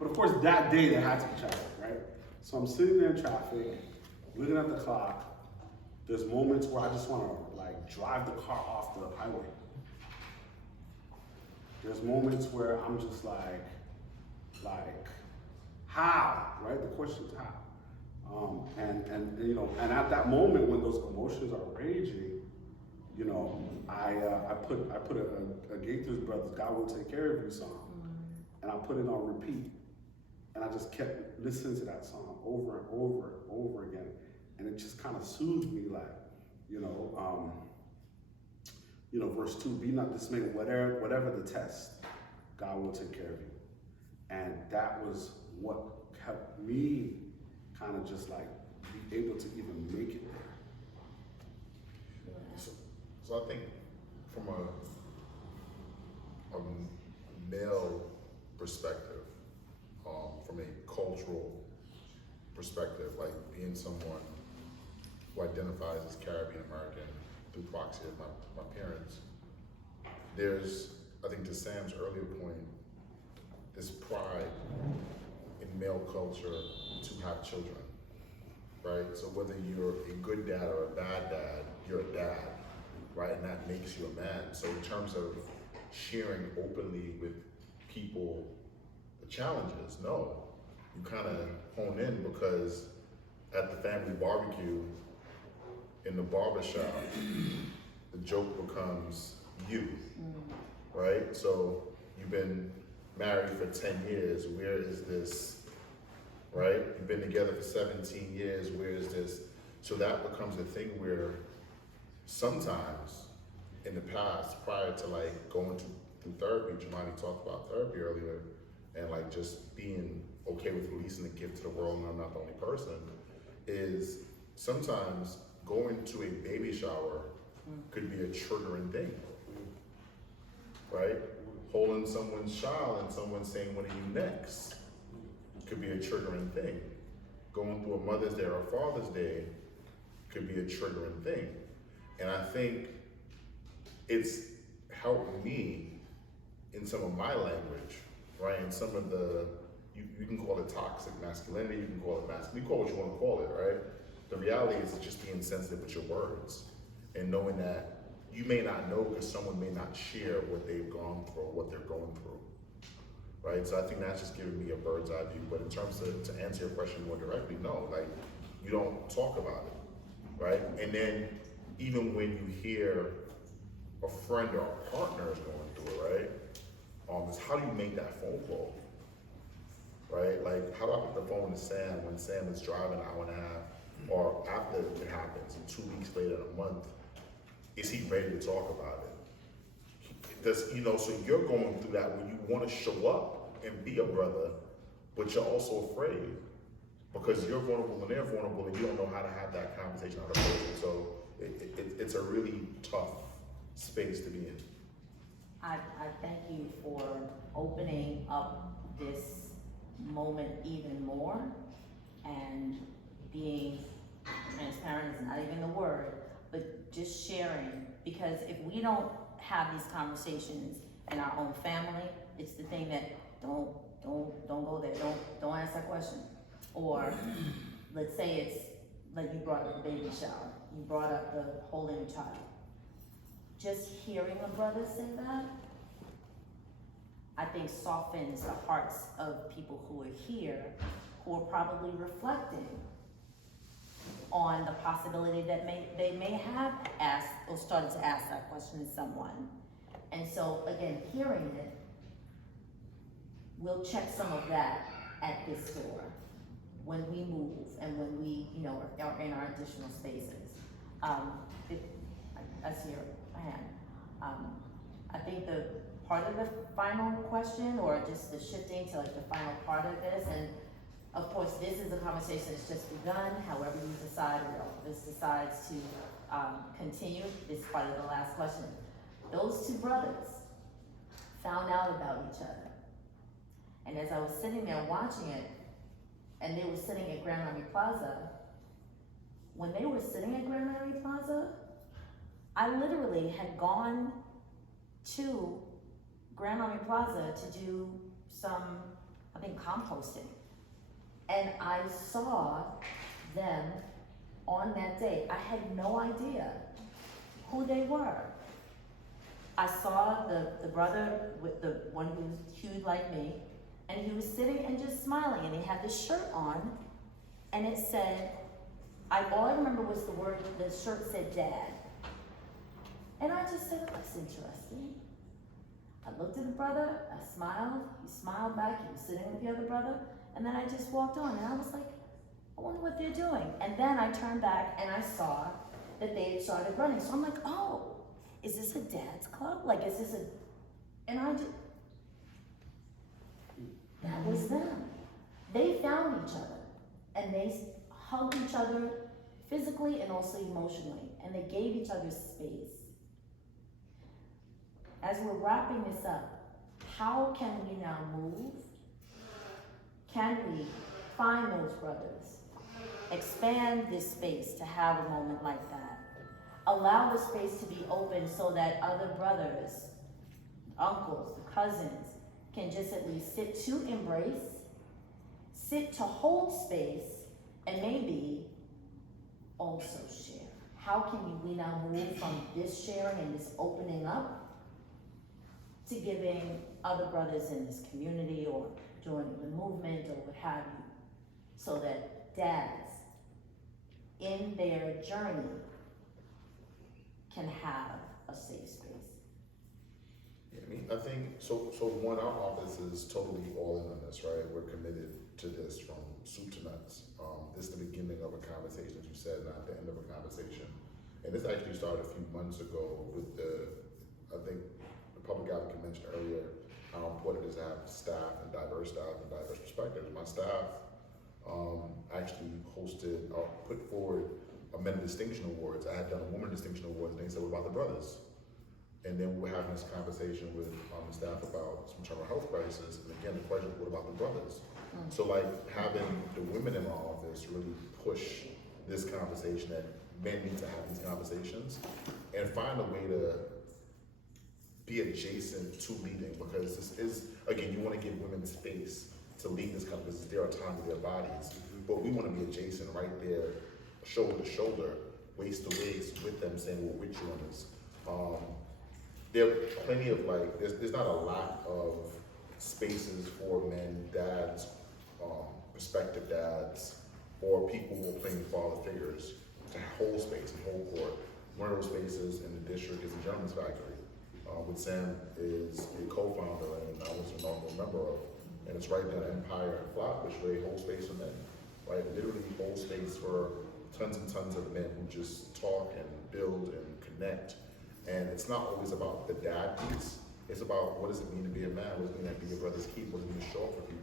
But of course, that day there had to be traffic, right? So I'm sitting there in traffic, looking at the clock. There's moments where I just want to like drive the car off the highway. There's moments where I'm just like, how, right? The question is how. And you know, and at that moment when those emotions are raging, you know, I put a Gaither's Brothers "God Will Take Care of You" song, and I put it on repeat, and I just kept listening to that song over and over and over again, and it just kind of soothed me, like, you know, verse 2: "Be not dismayed, whatever the test, God will take care of you," and that was what kept me kind of just like be able to even make it there. So I think from a male perspective, from a cultural perspective, like being someone who identifies as Caribbean American through proxy of my parents, there's, I think to Sam's earlier point, this pride in male culture to have children, right? So whether you're a good dad or a bad dad, you're a dad, right? And that makes you a man. So in terms of sharing openly with people the challenges, no. You kind of hone in because at the family barbecue, in the barbershop, the joke becomes you, right? So you've been married for 10 years, where is this, right? You've been together for 17 years, where is this? So that becomes a thing where sometimes in the past, prior to like going through therapy, Jumaane talked about therapy earlier, and like just being okay with releasing the gift to the world and I'm not the only person, is sometimes going to a baby shower could be a triggering thing, right? Holding someone's child and someone saying, "When are you next?" could be a triggering thing. Going through a Mother's Day or a Father's Day could be a triggering thing. And I think it's helped me in some of my language, right? And some of the, you can call it toxic masculinity, you can call it masculine, you call it what you want to call it, right? The reality is just being sensitive with your words and knowing that you may not know because someone may not share what they've gone through or what they're going through, right? So I think that's just giving me a bird's eye view. But in terms of, to answer your question more directly, no, like you don't talk about it, right? And then even when you hear a friend or a partner is going through it, right? It's how do you make that phone call, right? Like, how do I pick the phone to Sam when Sam is driving an hour and a half, or after it happens, and 2 weeks later, a month, is he ready to talk about it? Does, you know, so you're going through that when you want to show up and be a brother, but you're also afraid because you're vulnerable and they're vulnerable and you don't know how to have that conversation, how to approach it. So it's a really tough space to be in. I thank you for opening up this moment even more and being transparent is not even the word, but just sharing, because if we don't have these conversations in our own family, it's the thing that don't go there, don't ask that question. Or let's say it's like you brought up the baby shower, you brought up the holding a child. Just hearing a brother say that, I think softens the hearts of people who are here, who are probably reflecting on the possibility that they may have asked or started to ask that question to someone. And so again, hearing it, we'll check some of that at this door when we move and when we, you know, are in our additional spaces. I see your hand. I think the part of the final question, or just the shifting to like the final part of this, and of course this is a conversation that's just begun, however you decide, or this decides to continue, this is part of the last question. Those two brothers found out about each other. And as I was sitting there watching it, and they were sitting at Grand Army Plaza, when they were sitting at Grand Army Plaza, I literally had gone to Grand Army Plaza to do some I think, composting. And I saw them on that day. I had no idea who they were. I saw the brother with the one who's huge like me, and he was sitting and just smiling, and he had this shirt on, and it said, all I remember was the shirt said dad. And I just said, oh, that's interesting. I looked at the brother, I smiled, he smiled back, he was sitting with the other brother, and then I just walked on, and I was like, I wonder what they're doing. And then I turned back and I saw that they had started running. So I'm like, oh, is this a dad's club? Like, is this and I just, that was them. They found each other, and they hugged each other physically and also emotionally, and they gave each other space. As we're wrapping this up, how can we now move? Can we find those brothers? Expand this space to have a moment like that. Allow the space to be open so that other brothers, uncles, cousins, can just at least sit to embrace, sit to hold space, and maybe also share. How can we now move from this sharing and this opening up to giving other brothers in this community or joining the movement or what have you, so that dads in their journey can have a safe space? Yeah, I mean, I think, so one, our office is totally all in on this, right? We're committed to this from soup to nuts. This is the beginning of a conversation, as you said, not the end of a conversation. And this actually started a few months ago with I think the public advocate mentioned earlier how important it is to have staff and diverse perspectives. My staff actually hosted, put forward a Men Distinction Awards. I had done a Woman Distinction Awards, and they said, what about the brothers? And then we're having this conversation with the staff about some terminal health crisis, and again, the question, what about the brothers? So like having the women in my office really push this conversation that men need to have these conversations and find a way to be adjacent to leading, because this is, again, you want to give women space to lead this company because it's their autonomy, their bodies, but we want to be adjacent right there, shoulder to shoulder, waist to waist with them, saying, well, which one is? There are plenty of there's not a lot of spaces for men, dads, prospective dads, or people who are playing father figures to hold space and hold court. One of those spaces in the district is the Gentleman's Factory, which Sam is a co-founder and I was an inaugural member of. And it's right down Empire and Flatbush where they hold space for men, right? Literally hold space for tons and tons of men who just talk and build and connect. And it's not always about the dad piece. It's about what does it mean to be a man? What does it mean to be a brother's keeper? What does it mean to show up for people?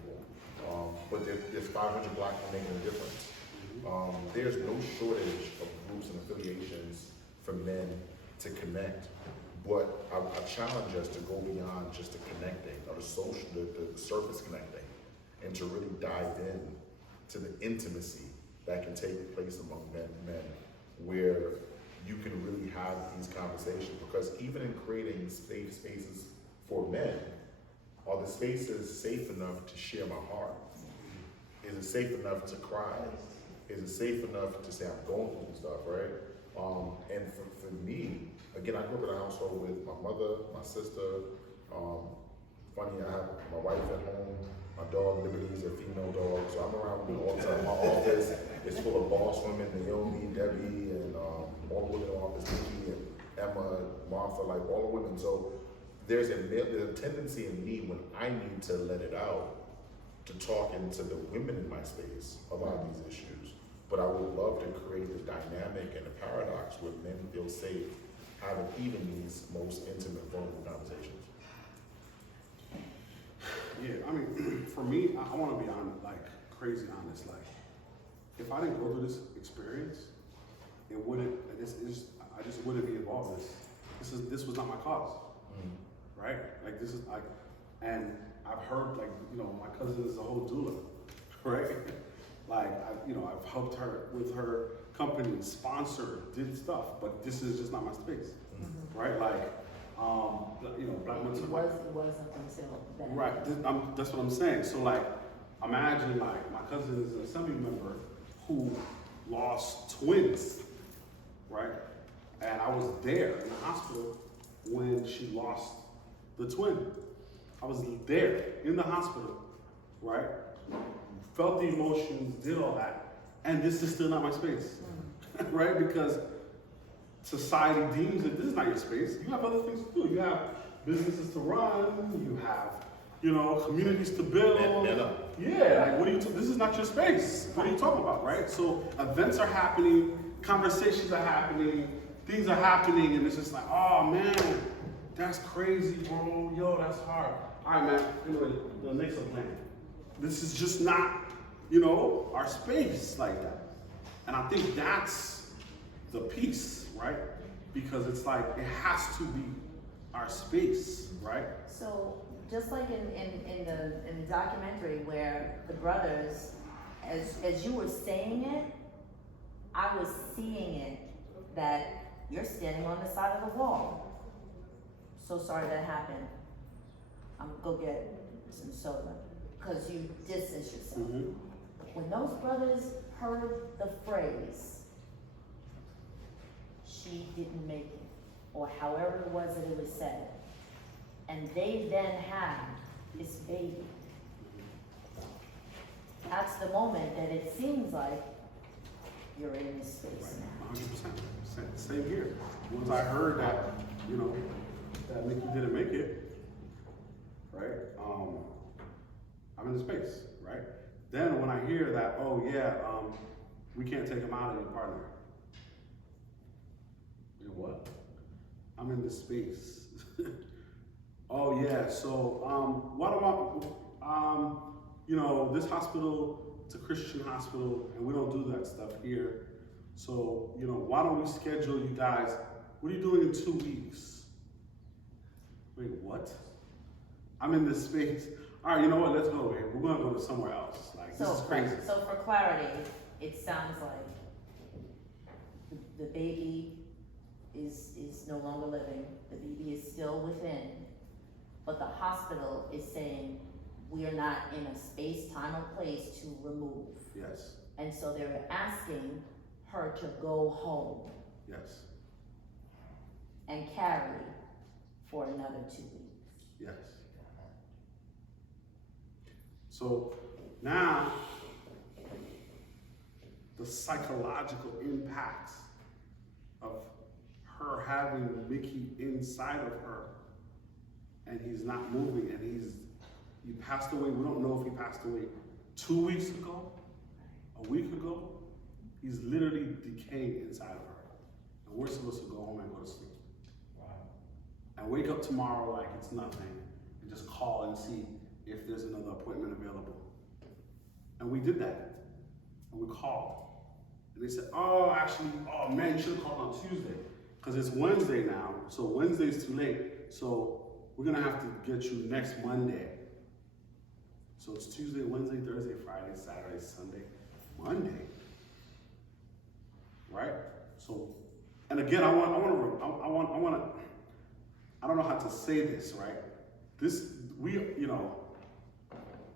But there's 500 Black men making a difference. There's no shortage of groups and affiliations for men to connect. But I challenge us to go beyond just the connecting or the surface connecting, and to really dive in to the intimacy that can take place among men, where you can really have these conversations. Because even in creating safe spaces for men, are the spaces safe enough to share my heart? Is it safe enough to cry? Is it safe enough to say I'm going through some stuff, right? And for me, again, I grew up in a household with my mother, my sister. Funny, I have my wife at home. My dog Liberty is a female dog, so I'm around women all the time. My office is full of boss women, Naomi, Debbie, and all the women in the office, Nikki and Emma, Martha, like all the women. So there's a tendency in me when I need to let it out to talk into the women in my space about these issues. But I would love to create the dynamic and the paradox where men feel safe having even these most intimate, vulnerable conversations. Yeah, I mean, for me, I want to be crazy honest. Like, if I didn't go through this experience, it wouldn't. I just wouldn't be involved in this. This was not my cause, right? Like, this is like, and I've heard my cousin is a whole doula, right? Like, I've helped her with her company, sponsored, did stuff, but this is just not my space, right? Like, Black mental It was up until that. right. That's what I'm saying. So like, imagine like my cousin is an assembly member who lost twins, right? And I was there in the hospital when she lost the twin. I was there in the hospital, right? Felt the emotions, did all that, and this is still not my space, right? Because society deems that this is not your space. You have other things to do. You have businesses to run. You have, you know, communities to build. Yeah, like what are you? This is not your space. What are you talking about, right? So events are happening, conversations are happening, things are happening, and it's just like, oh man, that's crazy, bro. Yo, that's hard. All right, man. Anyway, the next plan. This is just not, you know, our space like that. And I think that's the piece, right? Because it's like it has to be our space, right? So just like in the documentary where the brothers, as you were saying it, I was seeing it that you're standing on the side of the wall. So sorry that happened. I'm gonna go get some soda because you distance yourself. Mm-hmm. When those brothers heard the phrase, she didn't make it, or however it was that it was said, and they then had this baby, that's the moment that it seems like you're in this space now. 100%. Same here. Once I heard that, you know, that Nikki didn't make it, right? I'm in the space, right? Then when I hear that, oh yeah, we can't take him out of your partner. You know what? I'm in this space. Oh yeah, so what about, you know, this hospital, it's a Christian hospital, and we don't do that stuff here. So, you know, why don't we schedule you guys, what are you doing in 2 weeks? Wait, what? I'm in this space. All right, you know what, let's go here. We're gonna go to somewhere else. Like, this is crazy. So for clarity, it sounds like the baby is no longer living, the baby is still within, but the hospital is saying, we are not in a space, time, or place to remove. Yes, And so they're asking her to go home yes, and carry for another 2 weeks. yes. So now, the psychological impact of her having Mickey inside of her, and he's not moving, and he passed away. We don't know if he passed away 2 weeks ago, a week ago. He's literally decaying inside of her. And we're supposed to go home and go to sleep. Wow. And wake up tomorrow like it's nothing, and just call and see if there's another appointment available. And we did that. And we called. And they said, oh, actually, oh man, you should have called on Tuesday. Because it's Wednesday now, so Wednesday's too late. So we're gonna have to get you next Monday. So it's Tuesday, Wednesday, Thursday, Friday, Saturday, Sunday, Monday. Right? So, and again, I don't know how to say this, right?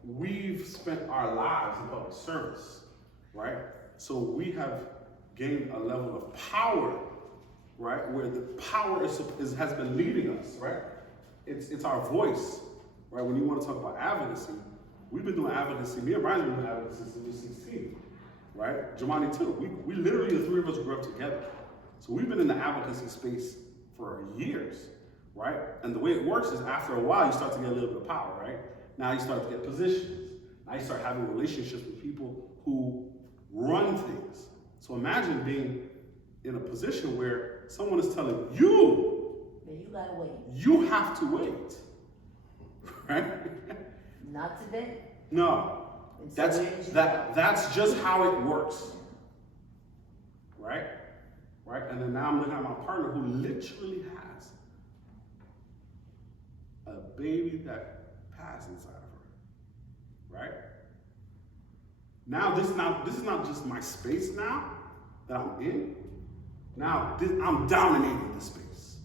We've spent our lives in public service, right? So we have gained a level of power, right? Where the power has been leading us, right? It's our voice, right? When you want to talk about advocacy, we've been doing advocacy. Me and Brian's been doing advocacy since we were 16, right? Jumaane too. We literally, the three of us grew up together. So we've been in the advocacy space for years, right? And the way it works is after a while, you start to get a little bit of power, right? Now you start to get positions. Now you start having relationships with people who run things. So imagine being in a position where someone is telling you, Then you gotta wait. you have to wait, right? Not today. No, And so where did you go? that's just how it works, right? Right, and then now I'm looking at my partner who literally has a baby that passed inside of her, right? Now this is not just my space now that I'm in. Now I'm dominating the space,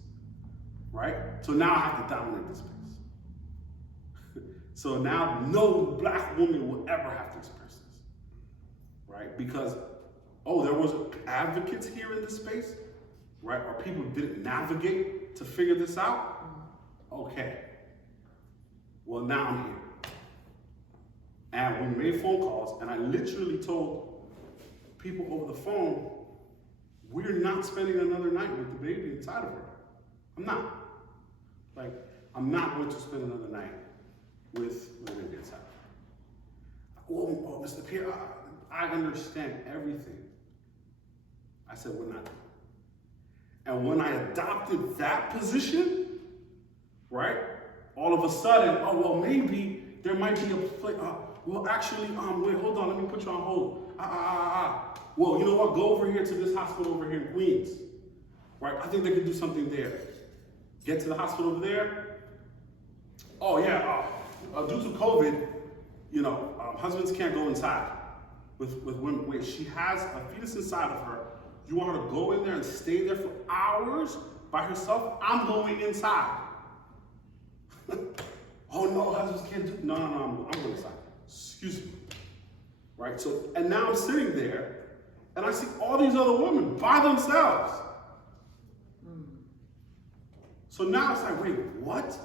right? So now I have to dominate the space. So now no black woman will ever have to express this, right? Because, oh, there was advocates here in this space, right? Or people didn't navigate to figure this out. Okay. Well, now I'm here. And we made phone calls, and I literally told people over the phone, we're not spending another night with the baby inside of her. I'm not. Like, I'm not going to spend another night with the baby inside of her. Oh, Mr. Pierre, I understand everything. I said, we're not. And when I adopted that position, right, all of a sudden, oh, well, maybe there might be a place, well, actually, wait, hold on, let me put you on hold. Well, you know what, go over here to this hospital over here in Queens, right? I think they could do something there. Get to the hospital over there. Oh, yeah, due to COVID, you know, husbands can't go inside with women. Wait, she has a fetus inside of her. You want her to go in there and stay there for hours by herself? I'm going inside. Oh no, husbands can't do. No, I'm going inside. Excuse me. Right? So, and now I'm sitting there, and I see all these other women by themselves. So now it's like, wait, what?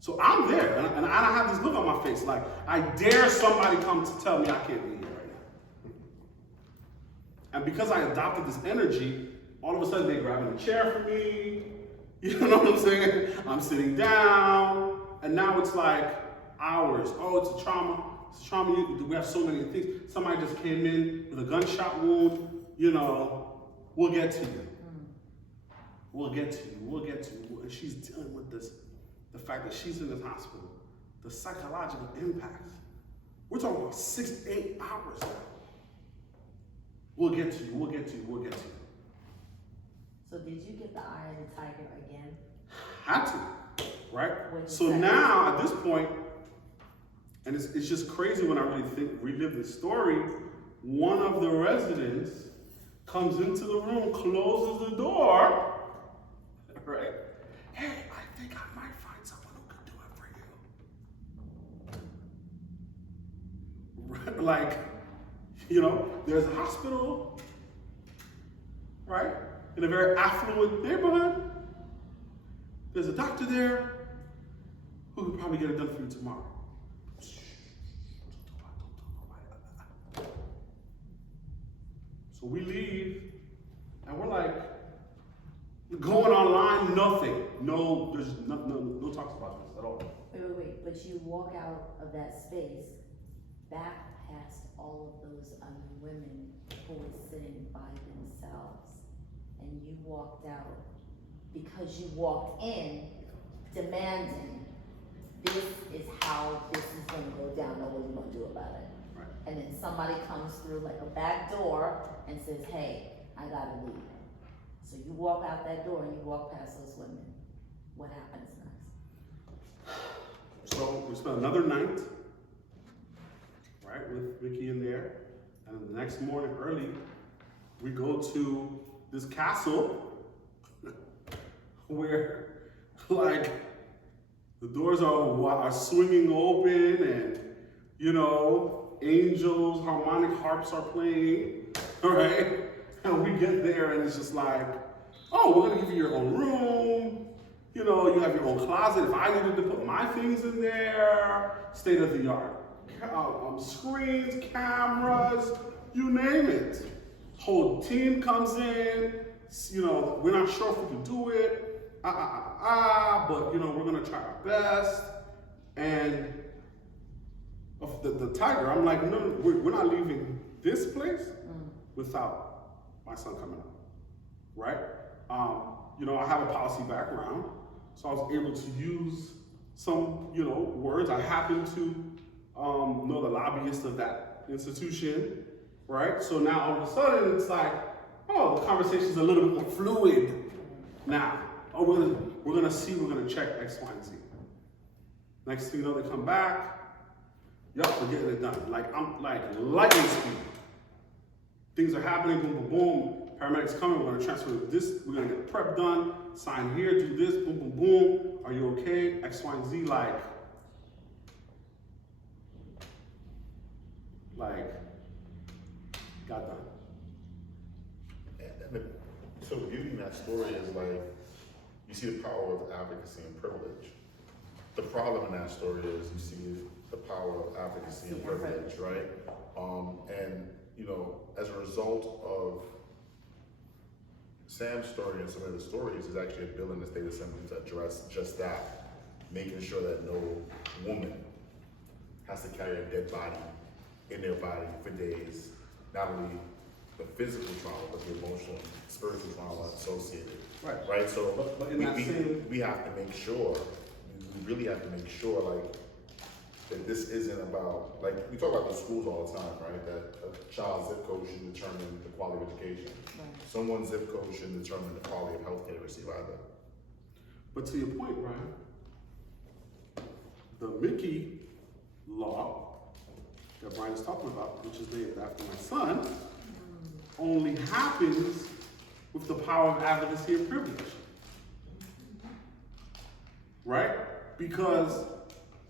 So I'm there, and I have this look on my face, like, I dare somebody come to tell me I can't be here right now. And because I adopted this energy, all of a sudden they're grabbing a chair for me. You know what I'm saying? I'm sitting down, and now it's like hours. Oh, it's a trauma. It's a trauma. We have so many things. Somebody just came in with a gunshot wound. You know, we'll get to you. We'll get to you. We'll get to you. And she's dealing with this, the fact that she's in this hospital, the psychological impacts. We're talking about 6 to 8 hours now. We'll get to you. We'll get to you. We'll get to you. So did you get the eye of the tiger again? Had to, right? So now at this point, and it's just crazy when I really relive this story, one of the residents comes into the room, closes the door, right? Hey, I think I might find someone who could do it for you. Right? Like, you know, there's a hospital, right? In a very affluent neighborhood. There's a doctor there who could probably get it done for you tomorrow. So we leave, and we're like, going online, nothing. No, there's no talks about this at all. Wait. But you walk out of that space, back past all of those other women who were sitting by themselves, and you walked out because you walked in demanding, this is how this is gonna go down, know what you're gonna do about it. Right. And then somebody comes through like a back door and says, hey, I gotta leave. So you walk out that door and you walk past those women. What happens next? So we spent another night, right, with Vicky in there. And the next morning early, we go to this castle where, like, the doors are swinging open, and, you know, angels, harmonic harps are playing, right? And we get there, and it's just like, oh, we're gonna give you your own room. You know, you have your own closet. If I needed to put my things in there, state of the art. Screens, cameras, you name it. Whole team comes in. You know, we're not sure if we can do it. But you know, we're gonna try our best. And of the tiger, I'm like, no, we're not leaving this place without my son coming up, right? You know, I have a policy background, so I was able to use some, you know, words. I happen to know the lobbyist of that institution, right? So now all of a sudden it's like, oh, the conversation's a little bit more fluid now. Oh, we're gonna see, we're gonna check X, Y, and Z. Next thing you know, they come back. Yup, we're getting it done. Like, I'm like lightning speed. Things are happening, boom, boom, boom. Paramedics coming, we're gonna transfer this, we're gonna get prep done, sign here, do this, boom, boom, boom. Are you okay? X, Y, and Z, like, got done. So the beauty in that story is like, you see the power of advocacy and privilege. The problem in that story is you see the power of advocacy and privilege, right? And you know, as a result of Sam's story and some of the stories, is actually a bill in the state assembly to address just that, making sure that no woman has to carry a dead body in their body for days, not only the physical trauma, but the emotional, spiritual trauma associated. Right. Right. So but in that same... we have to make sure, we really have to make sure, like, that this isn't about, like, we talk about the schools all the time, right? That a child's zip code shouldn't determine the quality of education. Right. Someone's zip code shouldn't determine the quality of healthcare they receive either. But to your point, Brian, the Mickey law that Brian is talking about, which is named after my son, only happens with the power of advocacy and privilege. Right? Because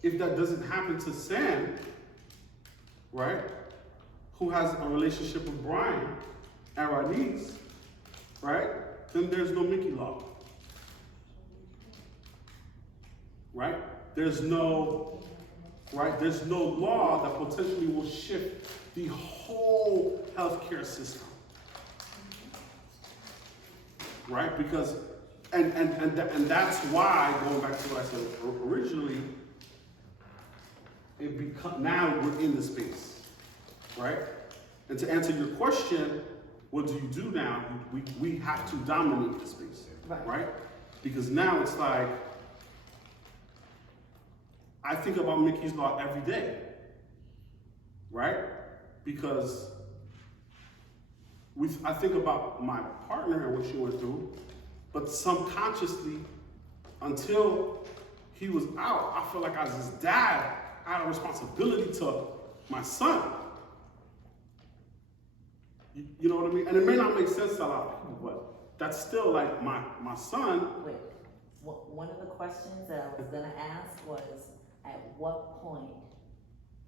if that doesn't happen to Sam, right, who has a relationship with Brian and our niece, right, then there's no Mickey law. Right? There's no law that potentially will shift the whole healthcare system. Right? Because, and that's why, going back to what I said originally, now we're in the space, right? And to answer your question, what do you do now? We have to dominate the space, right? Because now it's like, I think about Mickey's Law every day, right? Because I think about my partner and what she went through, but subconsciously, until he was out, I feel like as his dad, I had a responsibility to my son. You know what I mean? And it may not make sense to a lot of people, but that's still like my son. Wait, one of the questions that I was gonna ask was, at what point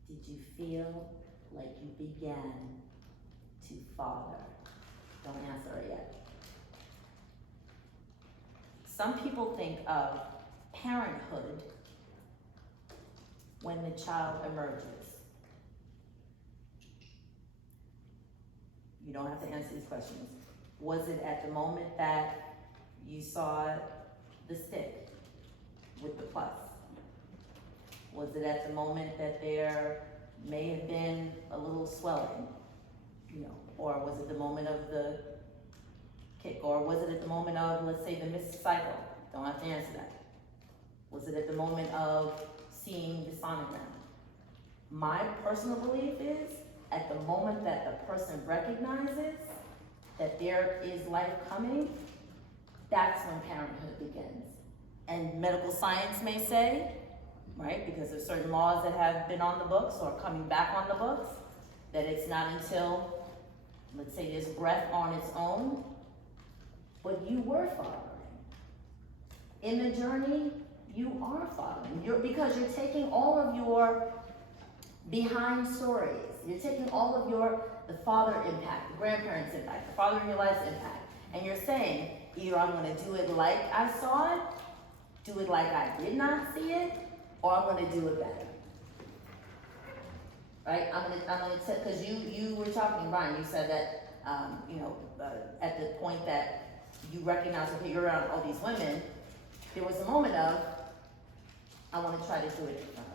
did you feel like you began to father? Don't answer it yet. Some people think of parenthood when the child emerges. You don't have to answer these questions. Was it at the moment that you saw the stick with the plus? Was it at the moment that there may have been a little swelling, or was it the moment of the kick, or was it at the moment of, let's say, the missed cycle? Don't have to answer that. Was it at the moment of seeing the sonogram? My personal belief is, at the moment that the person recognizes that there is life coming, that's when parenthood begins. And medical science may say, right, because there's certain laws that have been on the books or coming back on the books, that it's not until, let's say, there's breath on its own, but you were fathering. In the journey, you are fathering. Because you're taking all of your behind stories, you're taking all of the father impact, the grandparents impact, the father in your life's impact, and you're saying, either I'm gonna do it like I saw it, do it like I did not see it, or I'm gonna do it better. Right? I'm gonna because you were talking, Brian, you said that, at the point that you recognize, okay, you're around all these women, there was a moment of, I wanna try to do it differently.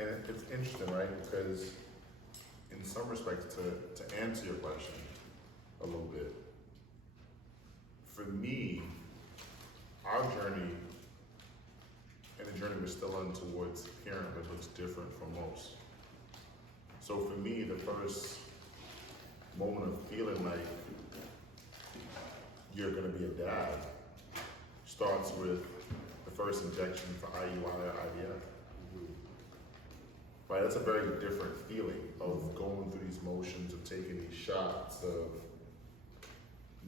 And it's interesting, right? Because in some respects, to answer your question a little bit, for me, our journey and the journey we're still on towards parenthood looks different from most. So for me, the first moment of feeling like you're gonna be a dad starts with the first injection for IUI or IVF. Right, that's a very different feeling of going through these motions, of taking these shots, of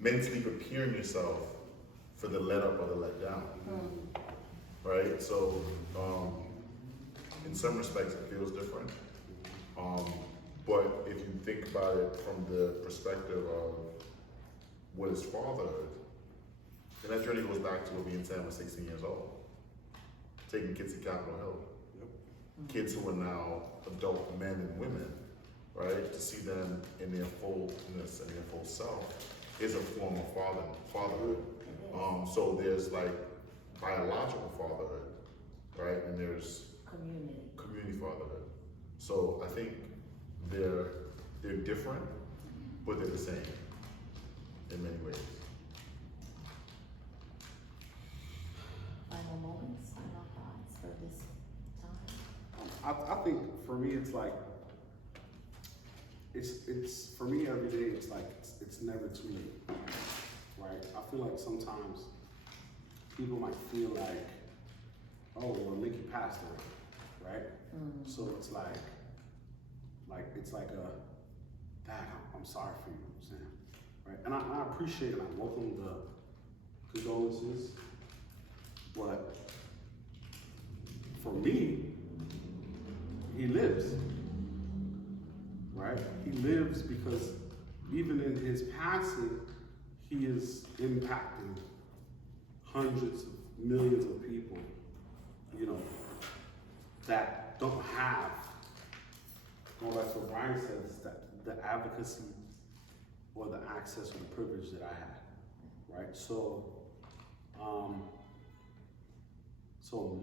mentally preparing yourself for the let up or the let down. Right, so in some respects it feels different. But if you think about it from the perspective of what is fatherhood, and that journey goes back to what me and Sam was 16 years old, taking kids to Capitol Hill. Kids who are now adult men and women, right? To see them in their fullness and their full self is a form of fatherhood. So there's like biological fatherhood, right? And there's community fatherhood. So I think they're different, but they're the same in many ways. Final moments, final thoughts for this time? I think for me, it's like, it's for me every day, it's like, it's never too late, right? I feel like sometimes people might feel like, oh, well, Mickey passed away, right? So it's like it's like a, Dad, I'm sorry for you, Sam, right? And I appreciate and I welcome the condolences, but for me, he lives, right? He lives because even in his passing, he is impacting hundreds of millions of people, you know, that don't have, going back to what Brian says, that the advocacy or the access or the privilege that I had, right? So,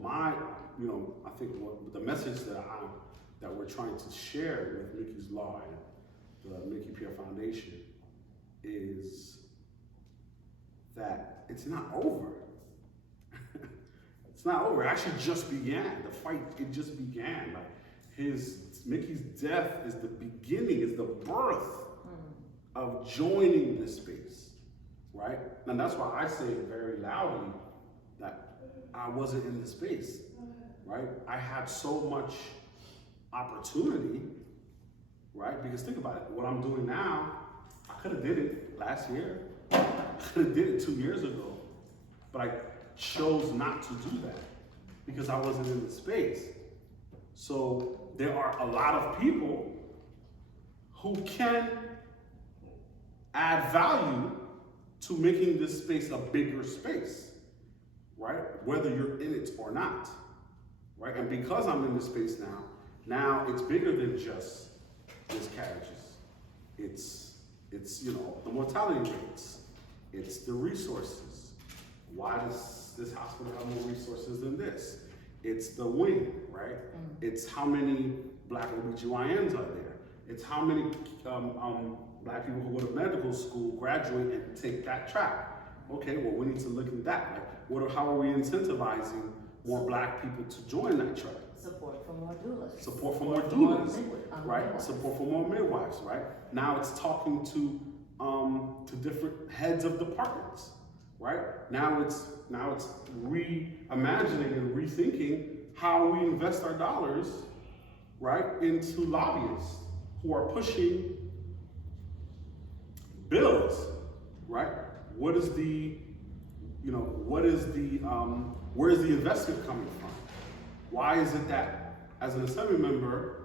my, you know, I think what the message that we're trying to share with Mickey's Law and the Mickey Pierre Foundation is that it's not over. It's not over. It actually just began. The fight, it just began. Like Mickey's death is the beginning, is the birth of joining this space, right? And that's why I say it very loudly that I wasn't in the space, right? I had so much opportunity, right? Because think about it, what I'm doing now, I could have did it last year. I could have did it 2 years ago, but I chose not to do that because I wasn't in the space. So there are a lot of people who can add value to making this space a bigger space, right? Whether you're in it or not, right? And because I'm in this space now it's bigger than just miscarriages. It's you know, the mortality rates, it's the resources. Why does this hospital have more resources than this? It's the wing, right? It's how many Black OBGYNs are there. It's how many Black people who go to medical school graduate and take that track. Okay, well, we need to look at that. Like, how are we incentivizing more Black people to join that track? Support for more doulas. Support for more doulas, right? Support for more midwives, right? Now it's talking to different heads of departments, right? Now it's reimagining and rethinking how we invest our dollars, right, into lobbyists who are pushing bills, right? Where's the investment coming from? Why is it that as an assembly member,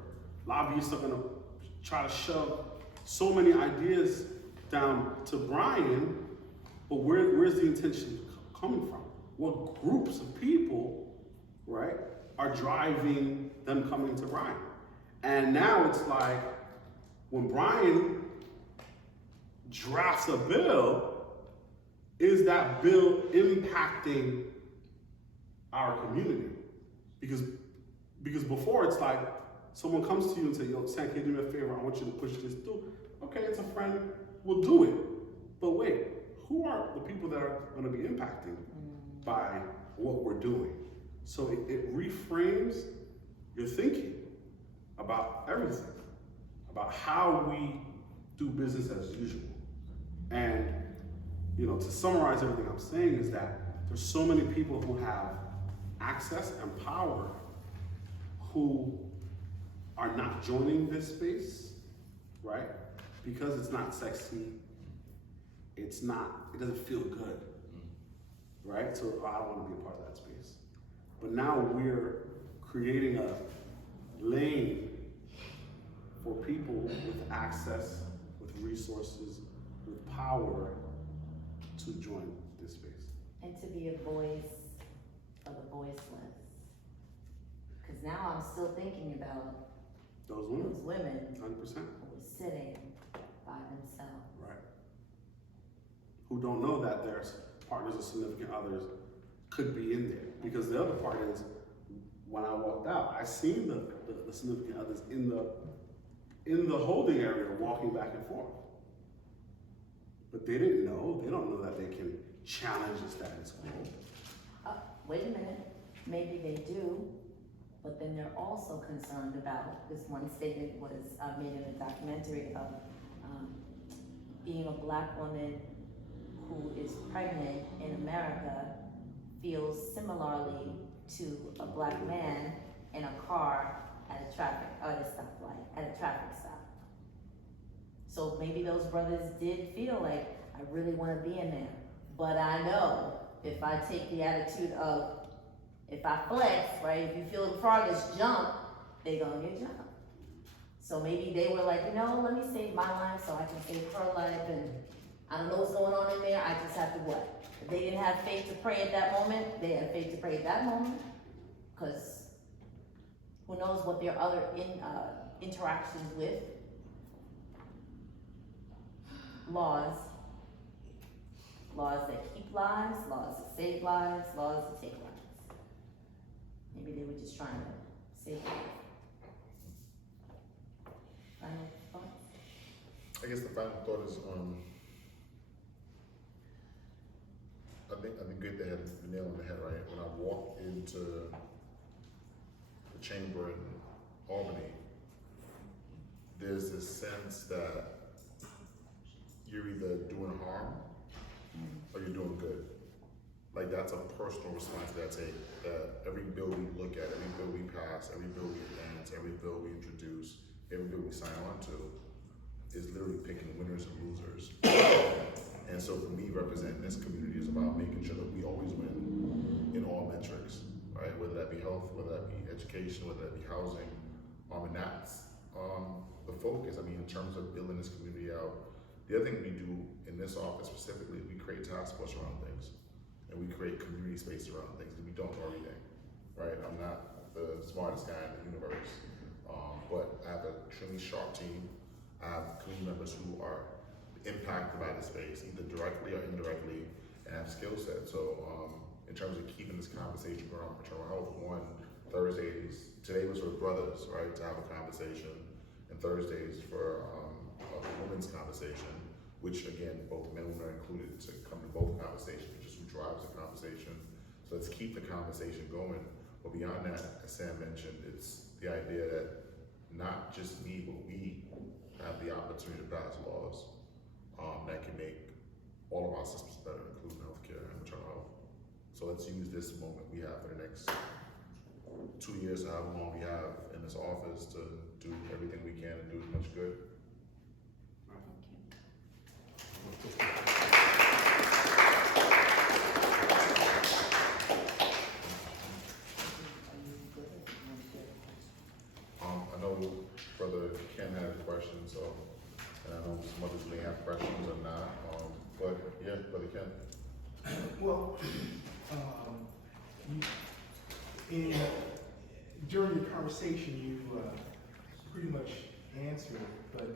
lobbyists are gonna try to shove so many ideas down to Brian, but where's the intention coming from? What groups of people, right, are driving them coming to Brian? And now it's like, when Brian drafts a bill, is that bill impacting our community? Because before it's like, someone comes to you and say, yo, Sam, can you do me a favor? I want you to push this through. Okay, it's a friend, we'll do it. But wait, who are the people that are gonna be impacted by what we're doing? So it reframes your thinking about everything, about how we do business as usual. And, you know, to summarize everything I'm saying is that there's so many people who have access and power who are not joining this space, right? Because it's not sexy, it doesn't feel good, right? So I don't want to be a part of that space. But now we're creating a lane for people with access, with resources, with power to join this space. And to be a voice for the voiceless. Because now I'm still thinking about Those those women, women 100%, who were sitting by themselves. right? Who don't know that their partners or significant others could be in there. Because the other part is, when I walked out, I seen the significant others in the holding area walking back and forth. But they don't know that they can challenge the status quo. Wait a minute, maybe they do, but then they're also concerned about, this one statement was made in a documentary of being a Black woman who is pregnant in America feels similarly to a Black man in a car at a traffic stop. So maybe those brothers did feel like, I really wanna be in there, but I know if I take the attitude of, if I flex, right, if you feel the frog is jump, they gonna get jumped. So maybe they were like, let me save my life so I can save her life, and I don't know what's going on in there, I just have to what? If they didn't have faith to pray at that moment, they had faith to pray at that moment, because who knows what their other interactions with laws that keep lives, laws that save lives, laws that take lives. Maybe they were just trying to save lives. Final thoughts? I guess the final thought is, I think good they had the nail on the head, right? When I walked into the chamber in Albany, there's this sense that you're either doing harm or you're doing good. Like, that's a personal responsibility I take. Every bill we look at, every bill we pass, every bill we advance, every bill we introduce, every bill we sign on to is literally picking winners and losers. And so for me, representing this community is about making sure that we always win in all metrics, right? Whether that be health, whether that be education, whether that be housing, and that's the focus. I mean, in terms of building this community out, the other thing we do in this office specifically, we create task force around things, and we create community space around things, and we don't know everything, right? I'm not the smartest guy in the universe, but I have an extremely sharp team. I have community members who are impacted by the space, either directly or indirectly, and have skill sets. So in terms of keeping this conversation going on maternal health, Thursdays, today was for brothers, right, to have a conversation, and Thursdays for a women's conversation, which again, both men and women are included to come to both conversations, which is who drives the conversation. So let's keep the conversation going. But beyond that, as Sam mentioned, it's the idea that not just me, but we have the opportunity to pass laws that can make all of our systems better, including healthcare and maternal health. So let's use this moment we have for the next 2 years, however long we have in this office, to do everything we can and do as much good. I know Brother Ken had questions, so, and I know some others may have questions or not, but yeah, Brother Ken. Well, during your conversation, you pretty much answered, but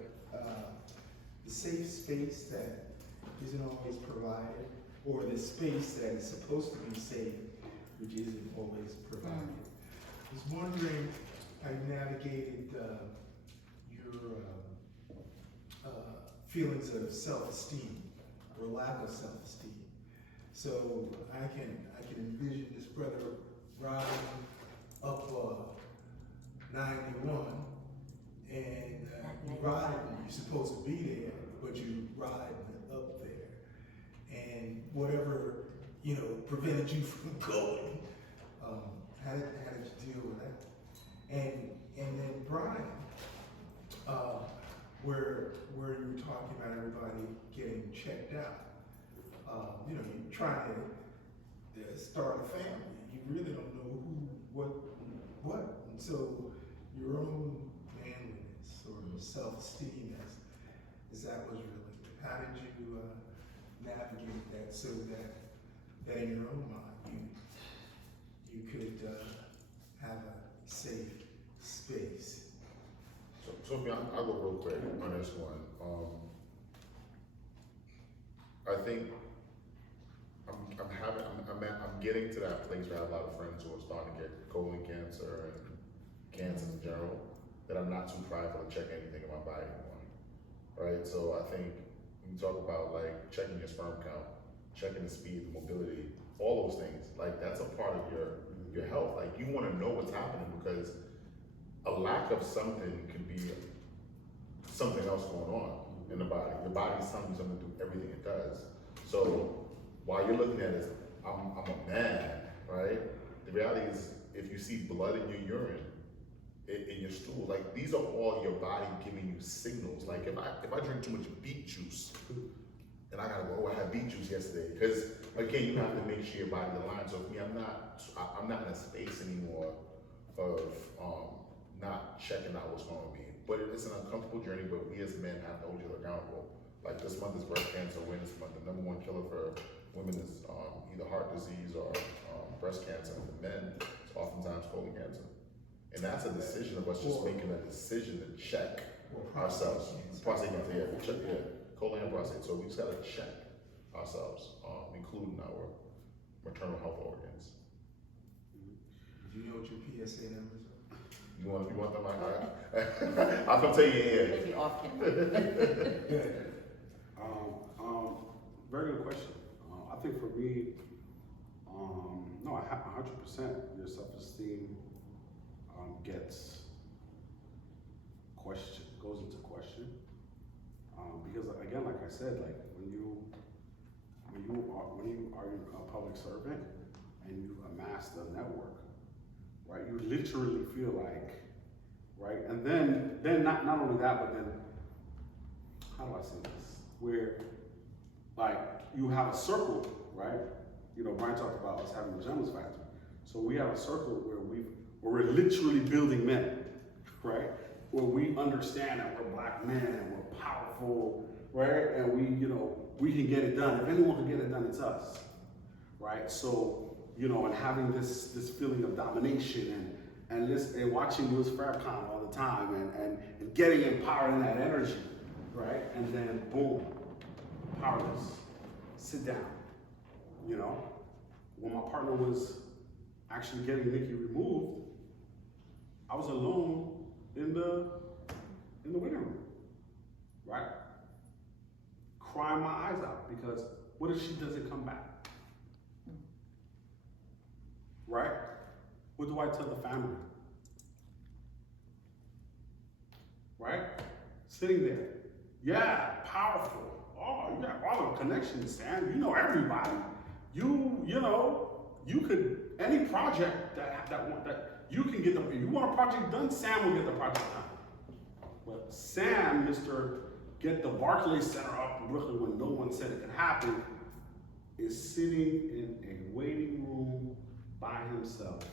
the safe space that isn't always provided, or the space that is supposed to be safe, which isn't always provided. I was wondering how you navigated your feelings of self-esteem or lack of self-esteem. So I can envision this brother riding up 91, and you ride, you're supposed to be there, but you ride up there, and whatever prevented you from going. How did you deal with that? And then Brian, where you were talking about everybody getting checked out. You're trying to start a family. You really don't know who, what, and so your own manliness or self-esteem as that was really. How did you navigate that so that in your own mind you could have a safe space? So I'll go real quick on this one. I think I'm getting to that place where I have a lot of friends who are starting to get colon cancer and cancers in general, that I'm not too prideful to check anything in my body anymore, right? So I think when you talk about like checking your sperm count, checking the speed, the mobility, all those things, like that's a part of your health. Like you want to know what's happening, because a lack of something could be something else going on in the body. Your body's telling you something to do everything it does. So while you're looking at it as, I'm a man, right? The reality is, if you see blood in your urine, in your stool, like these are all your body giving you signals. Like if I drink too much beet juice, and I gotta go, oh, I had beet juice yesterday, because again, you have to make sure your body's aligned. So for me, I'm not in a space anymore of not checking out what's going on with me. But it's an uncomfortable journey, but we as men have to hold each other accountable. Like this month is Breast Cancer Awareness Month. The #1 killer for women is either heart disease or breast cancer. And for men, it's oftentimes colon cancer. And that's a decision of us just making a decision to check ourselves. Prostate cancer, colon and prostate. So we just gotta check ourselves, including our maternal health organs. Do you know what your PSA numbers are? You want them like that? I'll come tell you here. Maybe off camera. Very good question. I think for me, no, I have 100% your self-esteem gets goes into question. Because again, like I said, like when you are a public servant and you amass the network, right? You literally feel like, right? And then not only that, but then, how do I say this? Where, like, you have a circle, right? You know, Brian talked about us having the Gentleman's Factory. So we have a circle where we're literally building men, right? Where we understand that we're black men and we're powerful, right? And we can get it done. If anyone can get it done, it's us, right? So, and having this feeling of domination and watching Louis Farrakhan all the time and getting empowered in that energy, right? And then boom, powerless, sit down, When my partner was actually getting Nikki removed, I was alone in the waiting room, right? Crying my eyes out, because what if she doesn't come back? Right? What do I tell the family? Right? Sitting there. Yeah, powerful. Oh, you got all the connections, Sam. You know everybody. You could, any project that you can get if you want a project done, Sam will get the project done. But Sam, Mr. Get the Barclays Center up in Brooklyn when no one said it could happen, is sitting in a waiting room by himself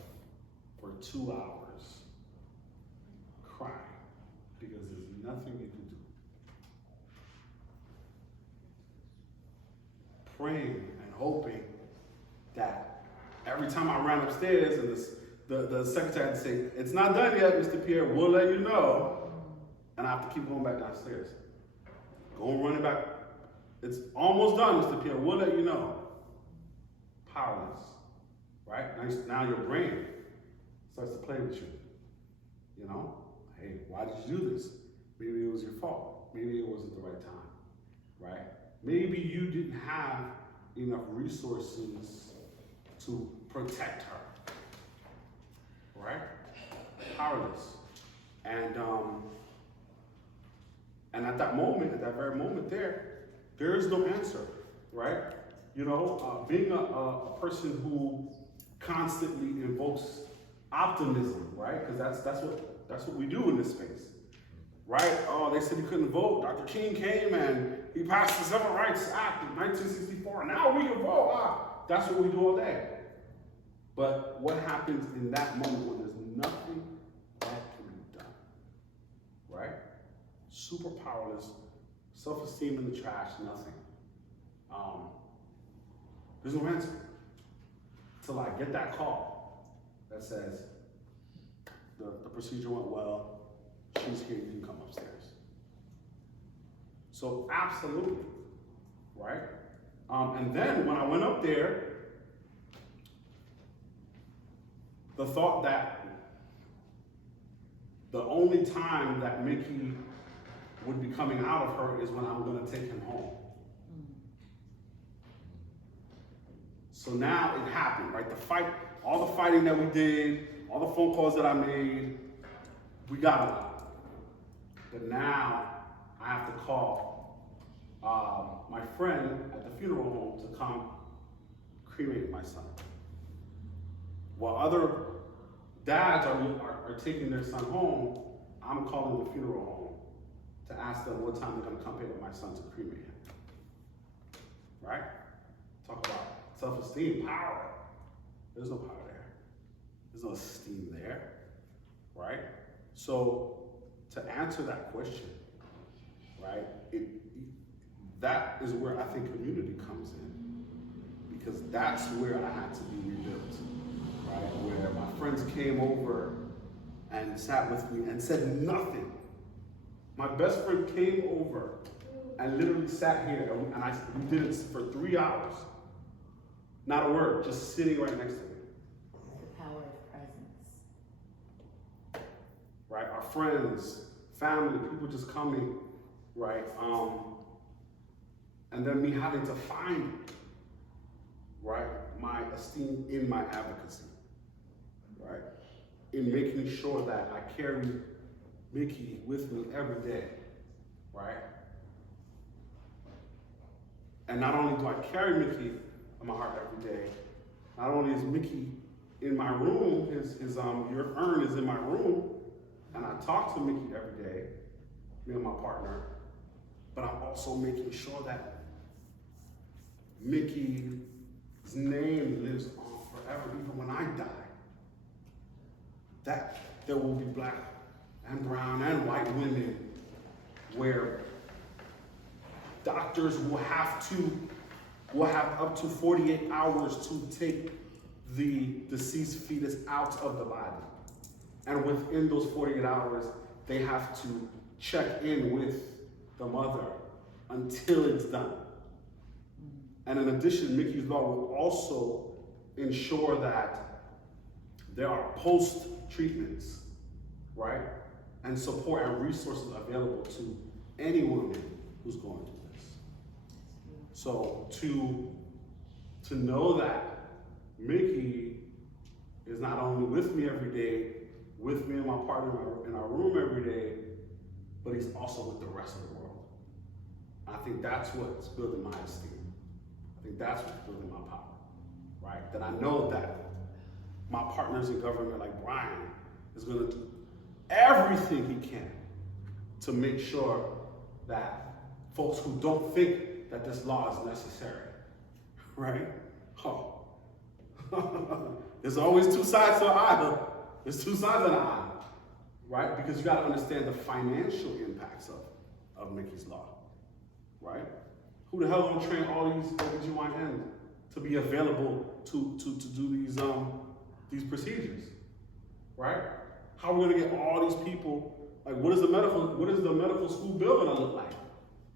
for 2 hours, crying, because there's nothing you can do. Praying and hoping that every time I ran upstairs and the secretary had to say, "It's not done yet, Mr. Pierre, we'll let you know," and I have to keep going back downstairs. Going running back. "It's almost done, Mr. Pierre, we'll let you know." Powerless, right? Now your brain starts to play with you. Hey, why did you do this? Maybe it was your fault. Maybe it wasn't the right time, right? Maybe you didn't have enough resources to protect her, right? Powerless. And at that moment, at that very moment there is no answer, right? Being a person who constantly invokes optimism, right? Because that's what we do in this space, right? Oh, they said he couldn't vote. Dr. King came and he passed the Civil Rights Act of 1964. Now we can vote. That's what we do all day. But what happens in that moment when there's nothing that can be done, right? super powerless, self-esteem in the trash, nothing. There's no answer. Till I get that call that says, the procedure went well, she's here, you can come upstairs. So absolutely, right? And then when I went up there, the thought that the only time that Mickey would be coming out of her is when I'm gonna take him home. So now it happened, right? The fight, all the fighting that we did, all the phone calls that I made, we got it. But now I have to call my friend at the funeral home to come cremate my son. While other dads are taking their son home, I'm calling the funeral home to ask them what time they're gonna come pick up my son to cremate him. Right? Talk about self-esteem, power. There's no power there. There's no esteem there, right? So to answer that question, right, that is where I think community comes in, because that's where I had to be rebuilt, right? Where my friends came over and sat with me and said nothing. My best friend came over and literally sat here, and we did it for 3 hours. Not a word, just sitting right next to me. The power of presence. Right, our friends, family, people just coming, right? And then me having to find, right, my esteem in my advocacy, right? In making sure that I carry Mickey with me every day, right? And not only do I carry Mickey in my heart every day, not only is Mickey in my room, your urn is in my room, and I talk to Mickey every day, me and my partner, but I'm also making sure that Mickey's name lives on forever, even when I die. That there will be black and brown and white women where doctors will have up to 48 hours to take the deceased fetus out of the body. And within those 48 hours, they have to check in with the mother until it's done. And in addition, Mickey's Law will also ensure that there are post-treatments, right? And support and resources available to any woman who's going through this. So to know that Mickey is not only with me every day, with me and my partner in our room every day, but he's also with the rest of the world. I think that's what's building my esteem. I think that's what's building my power, right? That I know that my partners in government like Brian is gonna do everything he can to make sure that folks who don't think that this law is necessary, right? Oh. There's always two sides to an aisle. There's two sides of the aisle, right? Because you gotta understand the financial impacts of Mickey's Law, right? Who the hell gonna train all these OBGYNs to be available to do these procedures, right? How are we gonna get all these people, like what is the medical school bill gonna look like?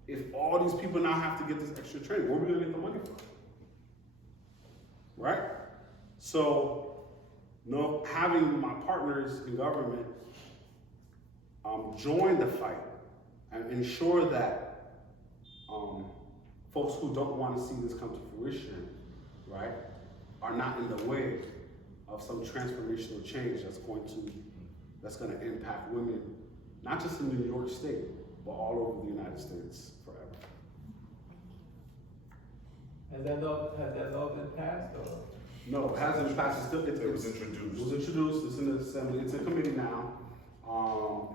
If all these people now have to get this extra training, where are we gonna get the money from? Right? So, having my partners in government join the fight and ensure that folks who don't want to see this come to fruition, right, are not in the way of some transformational change that's going to impact women, not just in New York State, but all over the United States forever. Has that law been passed or? No, it hasn't passed. It was introduced. It was introduced. It's in the Assembly. It's in committee now.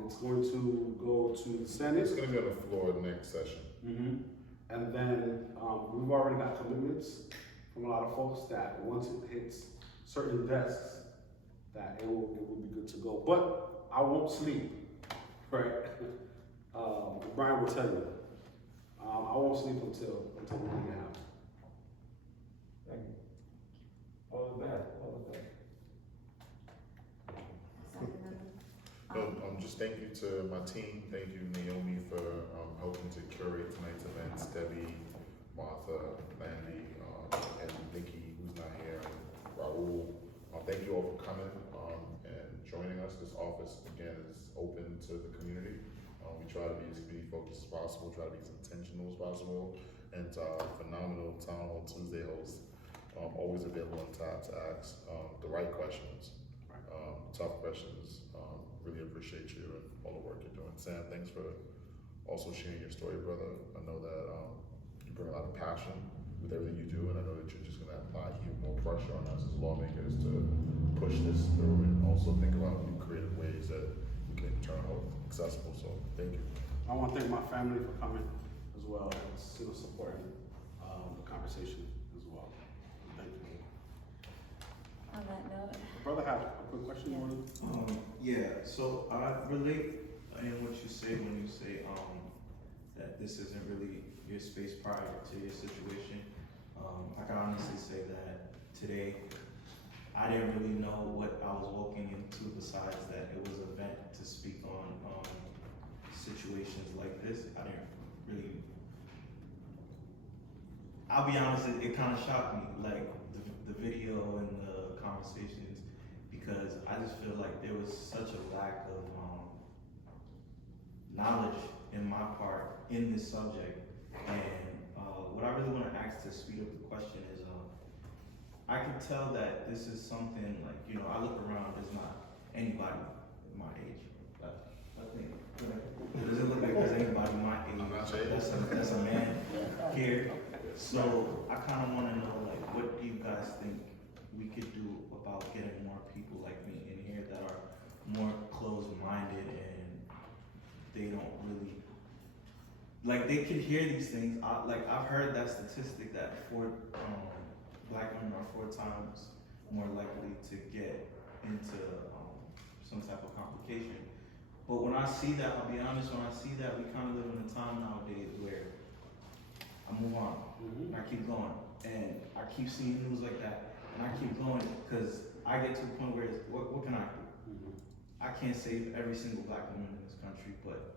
It's going to go to the Senate. It's going to be on the floor next session. Mm-hmm. And then we've already got commitments from a lot of folks that once it hits certain desks, that it will be good to go. But I won't sleep, right? Brian will tell you. I won't sleep until we make it happen. Thank you. All the best, all the best. Just thank you to my team. Thank you, Naomi, for helping to curate tonight's events. Debbie, Martha, Landy, and Nikki, who's not here, and Raul. Thank you all for coming and joining us. This office, again, is open to the community. We try to be as community focused as possible, try to be as intentional as possible, and phenomenal Town Hall Tuesday host. Always available on time to ask the right questions, tough questions. Really appreciate you and all the work you're doing. Sam, thanks for also sharing your story, brother. I know that you bring a lot of passion with everything you do, and I know that you're just going to apply even more pressure on us as lawmakers to push this through and also think about new creative ways that we can turn out accessible. So thank you. I want to thank my family for coming as well, supporting the conversation as well. Thank you. On that note. Brother had a quick question. Yeah, so I relate in what you say when you say that this isn't really your space prior to your situation. I can honestly say that today I didn't really know what I was walking into besides that it was an event to speak on situations like this. I didn't really, I'll be honest, it kind of shocked me, like the video and the conversations, because I just feel like there was such a lack of knowledge in my part in this subject. And what I really want to ask to speed up the question is, I can tell that this is something like, you know, I look around, there's not anybody my age. I think it doesn't look like there's anybody my age. That's a man here. So I kind of want to know, like, what do you guys think we could do about getting more people like me in here that are more closed-minded and they don't really, like, they can hear these things. I've heard that statistic that black women are 4 times more likely to get into some type of complication. But when I see that, I'll be honest, when I see that, we kind of live in a time nowadays where I move on, and I keep going, and I keep seeing news like that, and I keep going, because I get to a point where it's, what can I do? I can't save every single black woman in this country, but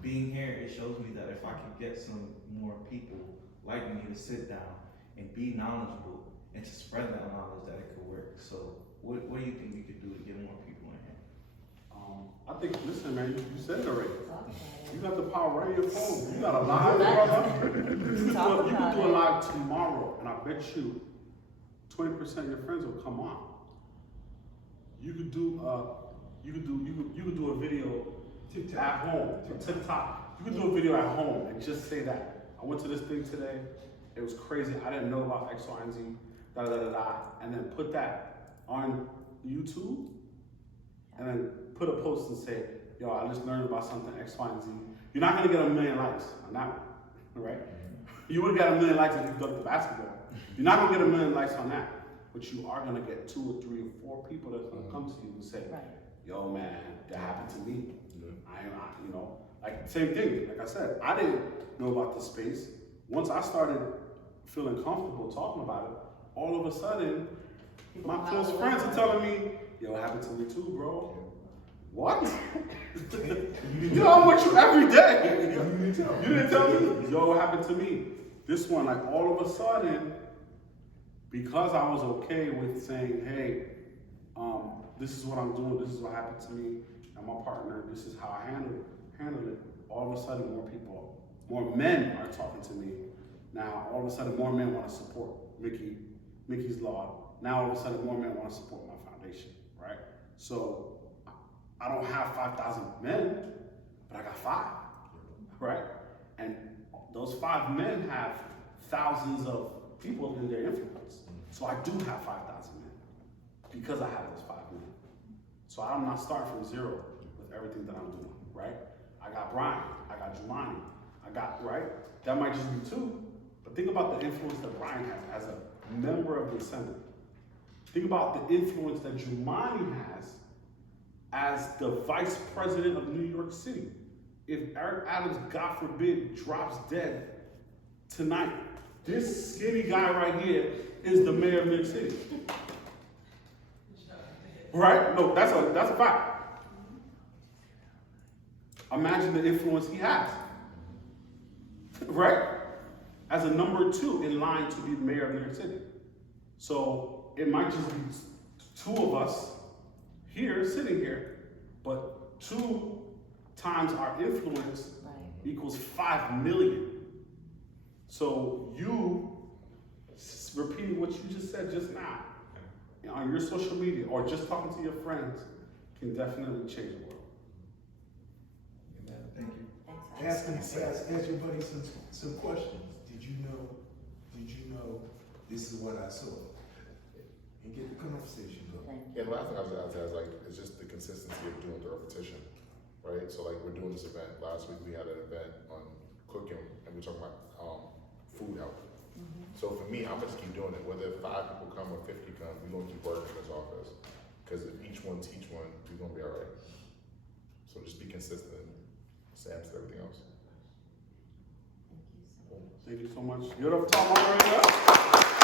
being here, it shows me that if I could get some more people like me to sit down and be knowledgeable and to spread that knowledge, that it could work. So what do you think we could do to get more people in here? I think, listen, man, you said it already. You got the power right in your phone. You got a live, brother. You can do a live tomorrow, and I bet you 20% of your friends will come on. You could do a video at home, TikTok. You could do a video at home and just say that. I went to this thing today. It was crazy. I didn't know about X, Y, and Z. And then put that on YouTube, and then put a post and say, yo, I just learned about something X, Y, and Z. You're not gonna get 1 million likes on that one, right? You would got 1 million likes if you done the basketball. You're not gonna get 1 million likes on that, but you are gonna get 2 or 3 or 4 people that's gonna come to you and say, yo, man, that happened to me. You know, like same thing. Like I said, I didn't know about this space. Once I started feeling comfortable talking about it, all of a sudden, my close friends are telling me, yo, it happened to me too, bro. What? You know, I'm with you every day. You didn't tell me? Yo, it happened to me. This one, like all of a sudden, because I was okay with saying, hey, this is what I'm doing, this is what happened to me and my partner, this is how I handle it. All of a sudden, more men are talking to me. Now, all of a sudden, more men want to support Mickey's Law. Now, all of a sudden, more men want to support my foundation, right? So, I don't have 5,000 men, but I got 5, right? And those 5 men have thousands of people in their influence. So I do have 5,000 men because I have those 5 men. So I'm not starting from zero with everything that I'm doing, right? I got Brian, I got Jumaane, I got, right? That might just be 2, but think about the influence that Brian has as a member of the Assembly. Think about the influence that Jumaane has as the vice president of New York City if Eric Adams, God forbid, drops dead tonight, this skinny guy right here is the mayor of New York City. Right? No, that's a fact. Imagine the influence he has. Right? As a number 2 in line to be the mayor of New York City. So it might just be 2 of us here, sitting here, but 2 times our influence equals 5 million. So you repeating what you just said just now on your social media or just talking to your friends can definitely change the world. Thank you. Thanks. Ask your buddy some questions. Did you know this is what I saw? And get the conversation going. Thank you. Yeah, the last thing I was gonna say is like, it's just the consistency of doing the repetition, right? So like, we're doing this event, last week we had an event on cooking, and we're talking about food health. So for me, I'm gonna just keep doing it, whether 5 people come or 50 come, we're gonna keep working in this office. Because if each one teach one, we're gonna be all right. So just be consistent, Sam said everything else. Thank you so much. You're the top moderator.